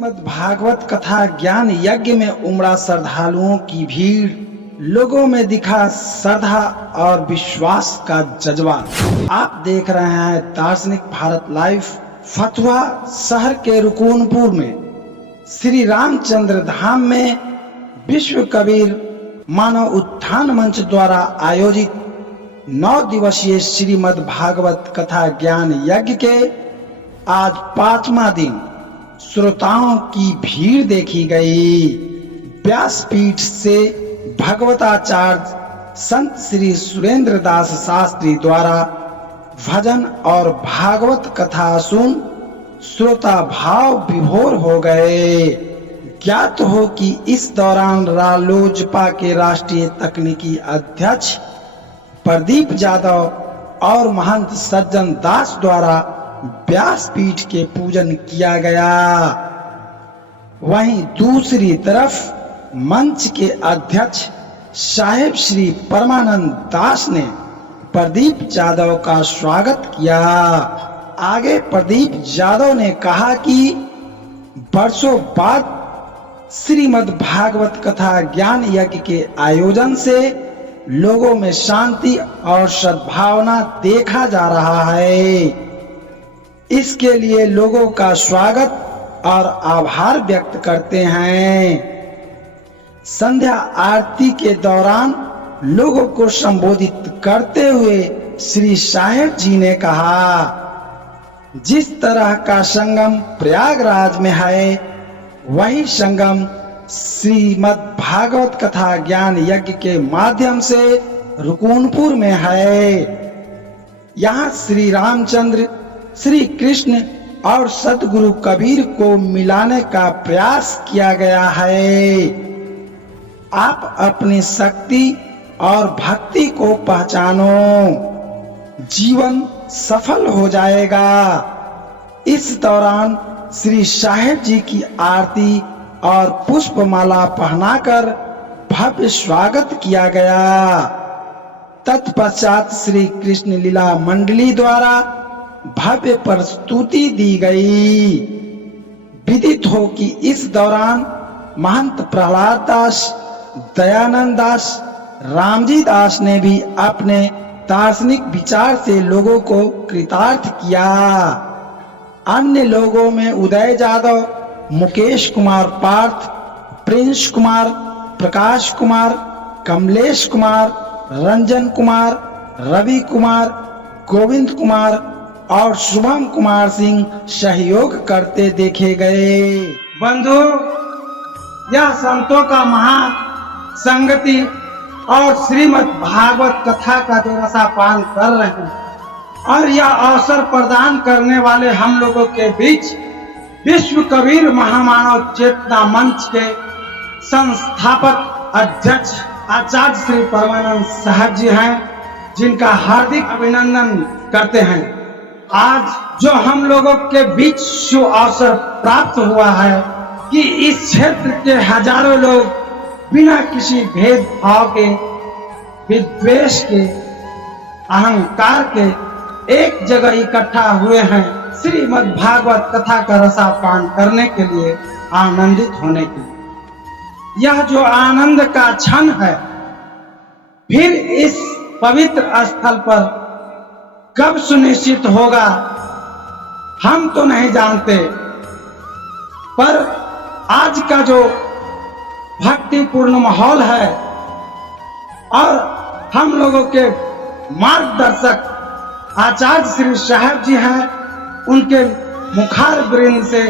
श्रीमद् भागवत कथा ज्ञान यज्ञ में उमड़ा श्रद्धालुओं की भीड़, लोगों में दिखा श्रद्धा और विश्वास का जज्बा। आप देख रहे हैं दार्शनिक भारत लाइव। फतुहा शहर के रुकुनपुर में श्री रामचंद्र धाम में विश्व कबीर मानव उत्थान मंच द्वारा आयोजित 9 दिवसीय श्रीमद् भागवत कथा ज्ञान यज्ञ के आज 5वां दिन श्रोताओं की भीड़ देखी गई। व्यासपीठ से भगवताचार्य संत श्री सुरेंद्र दास शास्त्री द्वारा भजन और भागवत कथा सुन श्रोता भाव विभोर हो गए। ज्ञात हो कि इस दौरान रालोजपा के राष्ट्रीय तकनीकी अध्यक्ष प्रदीप यादव और महंत सज्जन दास द्वारा व्यासपीठ के पूजन किया गया। वहीं दूसरी तरफ मंच के अध्यक्ष साहेब श्री परमानंद दास ने प्रदीप यादव का स्वागत किया। आगे प्रदीप यादव ने कहा कि वर्षों बाद श्रीमद् भागवत कथा ज्ञान यज्ञ के आयोजन से लोगों में शांति और सद्भावना देखा जा रहा है। इसके लिए लोगों का स्वागत और आभार व्यक्त करते हैं। संध्या आरती के दौरान लोगों को संबोधित करते हुए श्री साहेब जी ने कहा, जिस तरह का संगम प्रयागराज में है, वही संगम श्रीमद् भागवत कथा ज्ञान यज्ञ के माध्यम से रुकुनपुर में है। यहाँ श्री रामचंद्र, श्री कृष्ण और सतगुरु कबीर को मिलाने का प्रयास किया गया है। आप अपनी शक्ति और भक्ति को पहचानो, जीवन सफल हो जाएगा। इस दौरान श्री साहेब जी की आरती और पुष्पमाला पहनाकर भव्य स्वागत किया गया। तत्पश्चात श्री कृष्ण लीला मंडली द्वारा भव्य प्रस्तुति दी गई। विदित हो कि इस दौरान महंत प्रहलाद दास, दयानंद दास, रामजी दास ने भी अपने दार्शनिक विचार से लोगों को कृतार्थ किया। अन्य लोगों में उदय यादव, मुकेश कुमार पार्थ, प्रिंस कुमार, प्रकाश कुमार, कमलेश कुमार, रंजन कुमार, रवि कुमार, गोविंद कुमार और शुभम कुमार सिंह सहयोग करते देखे गए। बंधु, यह संतों का महासंगति और श्रीमद् भागवत कथा का जो रसापान कर रहे हैं और यह अवसर प्रदान करने वाले हम लोगों के बीच विश्व कबीर महामानव चेतना मंच के संस्थापक अध्यक्ष आचार्य श्री परमानंद साहब जी हैं, जिनका हार्दिक अभिनंदन करते हैं। आज जो हम लोगों के बीच जो अवसर प्राप्त हुआ है कि इस क्षेत्र के हजारों लोग बिना किसी भेदभाव के, विद्वेष के, अहंकार के एक जगह इकट्ठा हुए हैं श्रीमद् भागवत कथा का रसापान करने के लिए, आनंदित होने के लिए। यह जो आनंद का क्षण है, फिर इस पवित्र स्थल पर कब सुनिश्चित होगा हम तो नहीं जानते, पर आज का जो भक्तिपूर्ण माहौल है और हम लोगों के मार्गदर्शक आचार्य श्री साहेब जी हैं, उनके मुखार वृंद से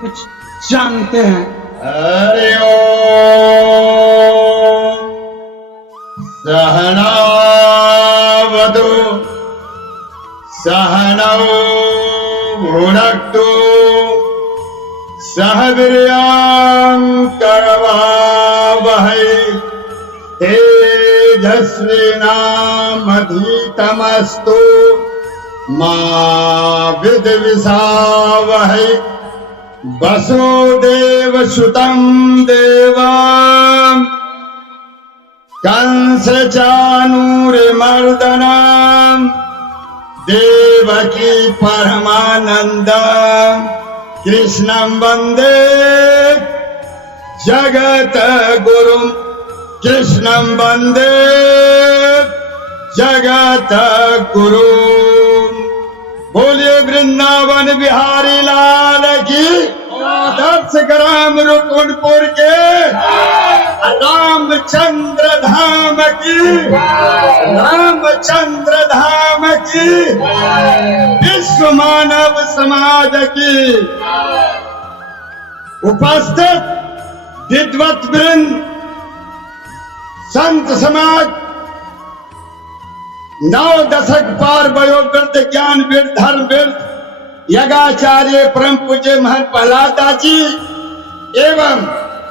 कुछ जानते हैं। हरि ओम। सहना वदु सहनौ भुनक्तु सह वीर्यं करवावहै तेजस्विनामधीतमस्तु मा विद्विषावहै। वसुदेवसुतं देवं कंसचाणूरमर्दनं देवकी परमानंद कृष्णं वन्दे जगद्गुरुं कृष्णं वन्दे जगद्गुरुं। बोलिए वृंदावन बिहारी लाल की। आदर्श ग्राम रुकुनपुर के रामचंद्र धाम की, रामचंद्र धाम की, विश्व मानव समाज की। उपस्थित विद्वत वृंद, संत समाज, 9 दशक पार वयोवृद्ध ज्ञान वृद्ध धर्म वृद्ध यज्ञाचार्य परम पूज्य महंत प्रहलाद दास जी एवं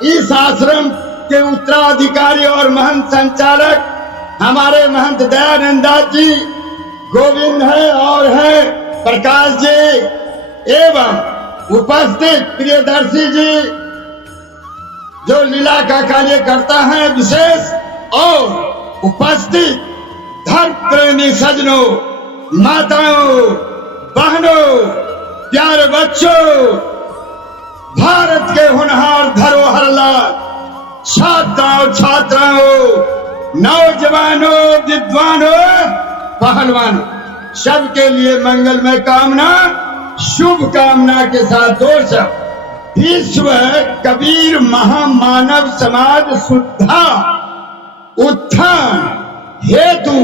इस आश्रम के उत्तराधिकारी और महंत संचालक हमारे महंत दयानंद दास जी, गोविंद है और है प्रकाश जी एवं उपस्थित प्रियदर्शी जी जो लीला का कार्य करता है विशेष, और उपस्थित धर्म प्रेमी सज्जनों, माताओं, बहनों, प्यारे बच्चों, भारत के होनहार धरोहरला छात्राओं छात्राओं, नौजवानों, विद्वानों, पहलवानों, सबके लिए मंगलमय कामना, शुभ कामना के साथ दो शब्द। विश्व कबीर महामानव समाज शुद्धा उत्थान हेतु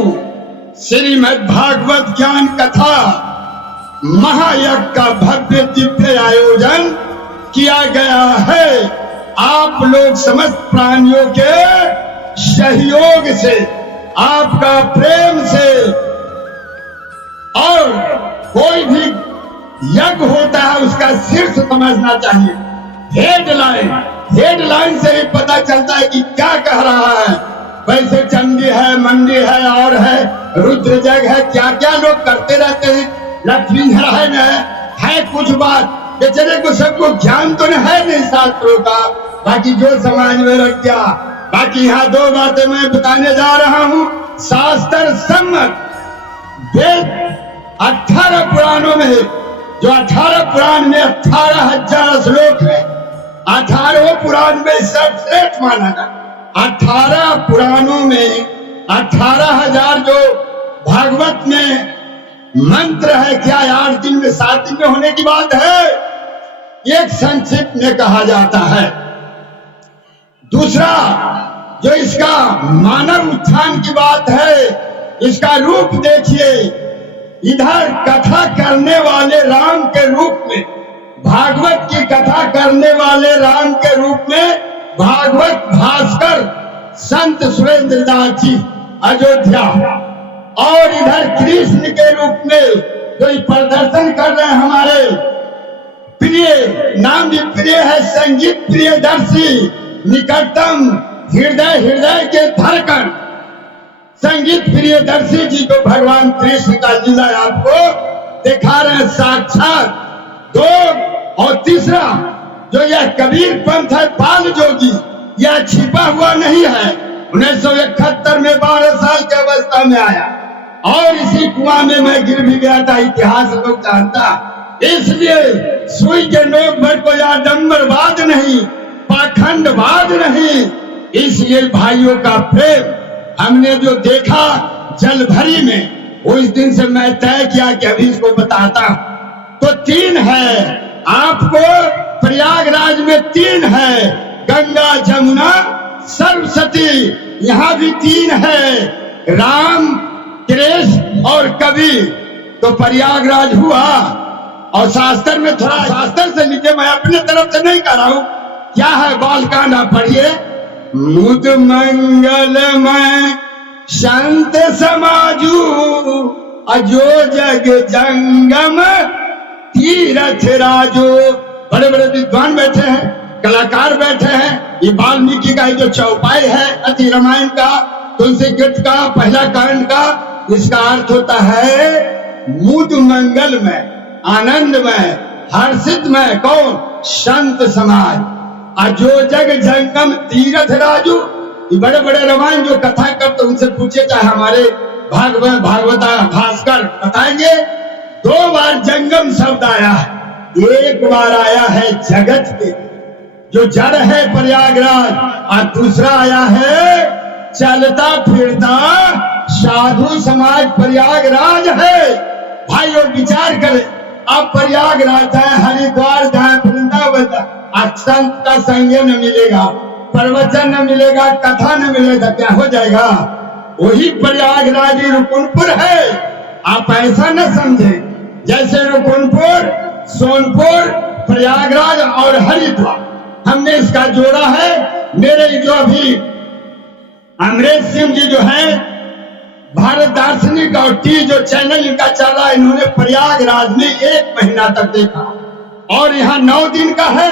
श्रीमद् भागवत ज्ञान कथा महायज्ञ का भव्य दिव्य आयोजन किया गया है। आप लोग समस्त प्राणियों के सहयोग से, आपका प्रेम से, और कोई भी यज्ञ होता है उसका शीर्ष समझना चाहिए। हेडलाइन से ही पता चलता है कि क्या कह रहा है। वैसे चंडी है, मंडी है और है रुद्र जग है, क्या क्या लोग करते रहते हैं, लक्ष्मी नारायण है कुछ बात बेचारे को सबको ज्ञान तो नहीं है नहीं शास्त्रों का, बाकी जो समाज में रख गया। बाकी यहाँ 2 बातें मैं बताने जा रहा हूँ। शास्त्र सम्मत वेद 18 पुराणों में, जो 18 पुराण में 18,000 श्लोक है, 18 पुराण में सर्वश्रेष्ठ माना गया। 18 पुराणों में 18,000 जो भागवत में मंत्र है, क्या 8 दिन में 7 दिन में होने की बात है, एक संक्षिप्त में कहा जाता है। दूसरा जो इसका मानव उत्थान की बात है, इसका रूप देखिए। इधर कथा करने वाले राम के रूप में, भागवत की कथा करने वाले राम के रूप में भागवत भास्कर संत सुरेंद्र दास जी अयोध्या, और इधर कृष्ण के रूप में जो प्रदर्शन कर रहे हैं हमारे प्रिय, नाम भी प्रिय है, संगीत प्रियदर्शी, निकटतम हृदय के धड़कन संगीत प्रियदर्शी जी को भगवान कृष्ण का लीला आपको दिखा रहे हैं साक्षात। 2 और तीसरा जो यह कबीर पंथ है बाल जोगी, यह छिपा हुआ नहीं है। 1971 में 12 साल की अवस्था में आया और इसी कुआं में मैं गिर भी गया था, इतिहास लोग जानता। इसलिए सुई के नोक पर कोई आडंबरवाद नहीं, पाखंडवाद नहीं। इसलिए भाइयों का प्रेम हमने जो देखा जल भरी में, उस दिन से मैं तय किया कि अभी इसको बताता। तो 3 है, आपको प्रयागराज में 3 है, गंगा जमुना सरस्वती, यहाँ भी 3 है, राम कृष्ण और कबीर। तो प्रयागराज हुआ। और शास्त्र में थोड़ा शास्त्र से लीजिए, मैं अपने तरफ से नहीं कर रहा हूँ। क्या है बाल कांडा पढ़िए। मुद मंगलमय शांत समाजू अजो जग जंगम तीरथ राजो। बड़े बड़े विद्वान बैठे हैं, कलाकार बैठे हैं। ये वाल्मीकि का जो चौपाई है अति रामायण का, तुलसी गीत का पहला कांड का, इसका अर्थ होता है मुद मंगलमय, आनंदमय, हर्षितमय। कौन? संत समाज। अजो जग जंगम तीरथ राजू। ये बड़े बड़े रामायण जो कथा करते उनसे पूछे, चाहे हमारे भागवता भास्कर बताएंगे। 2 बार जंगम शब्द आया है। एक बार आया है जगत के, जो जड़ है प्रयागराज, और दूसरा आया है चलता फिरता साधु समाज प्रयागराज है। भाइयों विचार करें, अब प्रयागराज जाए, हरिद्वार जाए, वृंदावन जाए, संत का संग न मिलेगा, प्रवचन न मिलेगा, कथा न मिलेगा, क्या हो जाएगा? वही प्रयागराज रुकुनपुर है। आप ऐसा न समझे जैसे रुकुनपुर, सोनपुर, प्रयागराज और हरिद्वार हमने इसका जोड़ा है। मेरे जो अभी अमरेश सिंह जी जो है भारत दार्शनिक और टी जो चैनल इनका चल रहा है, इन्होंने प्रयागराज में 1 महीना तक देखा और यहाँ 9 दिन का है।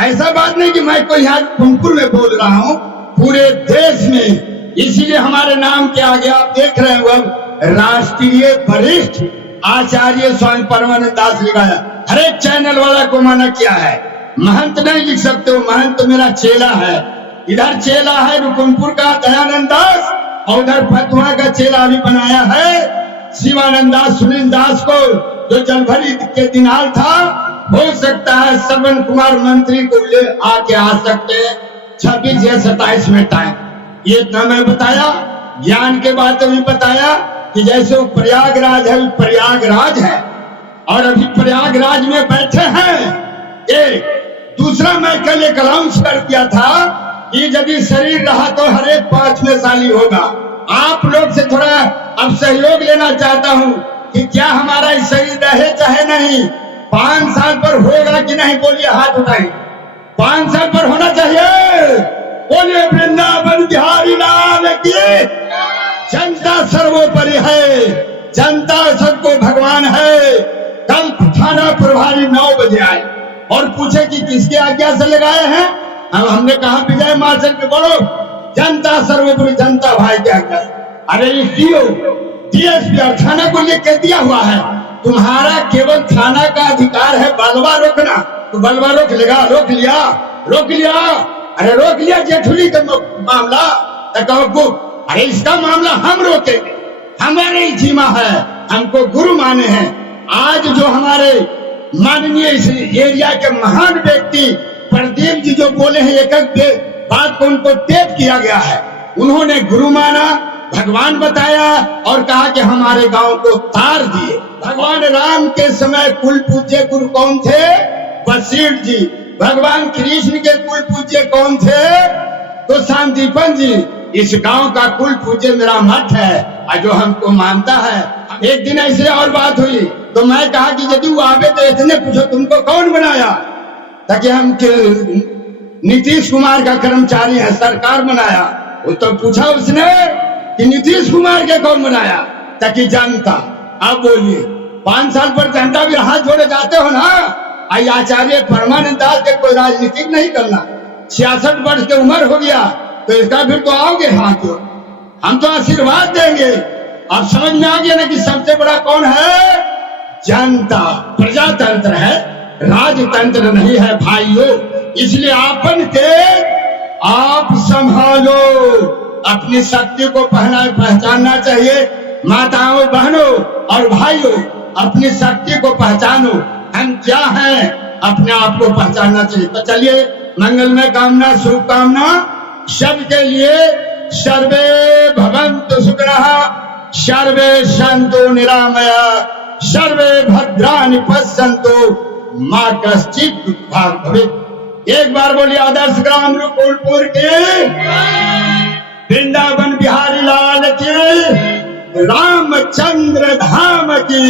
ऐसा बात नहीं कि मैं कोई यहाँ कुनपुर में बोल रहा हूँ, पूरे देश में। इसीलिए हमारे नाम के आगे आप देख रहे हो अब राष्ट्रीय वरिष्ठ आचार्य स्वामी परमानंद दास लिखाया। हर एक चैनल वाला को मना किया है, महंत नहीं लिख सकते हो, महंत तो मेरा चेला है। इधर चेला है रुकुनपुर का दयानंद दास, और उधर फतुहा का चेला भी बनाया है शिवानंद दास, सुनील दास को, जो जलभरी के दिनाल था। हो सकता है श्रवण कुमार मंत्री को ले आके आ सकते हैं 26 या 27 में टाइम। ये इतना मैं बताया, ज्ञान के बात भी बताया कि जैसे वो प्रयागराज है, वो प्रयागराज है और अभी प्रयागराज में बैठे हैं। एक दूसरा मैं कल एक अनाउंस कर दिया था कि यदि शरीर रहा तो हर एक 5वें साली होगा। आप लोग से थोड़ा अब सहयोग लेना चाहता हूं कि क्या हमारा शरीर रहे चाहे नहीं, 5 साल पर होगा कि नहीं? बोलिए, हाथ उठाइए। 5 साल पर होना चाहिए। बोलिए वृंदावन बिहारी लाल की। जनता सर्वोपरि है, जनता सबको भगवान है। कल थाना प्रभारी 9 बजे आए और पूछे कि किसके आज्ञा से लगाए हैं। हमने कहा विजय मार्शल पे बोलो, जनता सर्वोपरि, जनता भाई के आज्ञा। अरे डीएसपी और थाना को ये कह दिया हुआ है, तुम्हारा केवल थाना का अधिकार है बलवा रोकना, तो बलवा रोक लेगा। रोक लिया, रोक लिया। अरे रोक लिया जेठुली का मामला, तो कहो अरे इसका मामला हम रोकेंगे, हमारे ही जीमा है, हमको गुरु माने हैं। आज जो हमारे माननीय इस एरिया के महान व्यक्ति प्रदीप जी जो बोले हैं, एक बात को उनको टेप किया गया है। उन्होंने गुरु माना, भगवान बताया और कहा कि हमारे गांव को तार दिए। भगवान राम के समय कुल पूज्य गुरु कौन थे? वशिष्ठ जी। भगवान कृष्ण के कुल पूज्य कौन थे? तो शांतिपन जी। इस गांव का कुल पूज्य मेरा मठ है और जो हमको मानता है। एक दिन ऐसे और बात हुई तो मैं कहा कि यदि वो आवे तो इतने पूछो तुमको कौन बनाया? ताकि हम नीतीश कुमार का कर्मचारी है, सरकार बनाया। वो तो पूछा उसने कि नीतीश कुमार के कौन बनाया? ताकि जनता। अब बोलिए, 5 साल पर जनता भी हाथ जोड़े जाते हो ना। आई आचार्य परमानंद दास के कोई राजनीति नहीं करना, 66 वर्ष की उम्र हो गया तो इसका फिर तो आओगे हाथ जोड़, हम तो आशीर्वाद देंगे। अब समझ में आ गया ना कि सबसे बड़ा कौन है? जनता। प्रजातंत्र है, राजतंत्र नहीं है भाइयों। इसलिए आपन के आप संभालो, अपनी शक्ति को पहचानना चाहिए। माताओं, बहनों और भाइयों, अपनी शक्ति को पहचानो। हम क्या हैं अपने आप को पहचानना चाहिए। तो चलिए, मंगलमय कामना, शुभकामना सबके लिए। सर्वे भवन्तु सुखिनः, सर्वे सन्तु निरामया, सर्वे भद्राणि पश्यन्तु, मां कश्चित् दुःखभाग् भवेत्। एक बार बोलिए, आदर्श ग्राम रुकुनपुर के, वृंदावन बिहारी लाल की, रामचंद्र धाम की।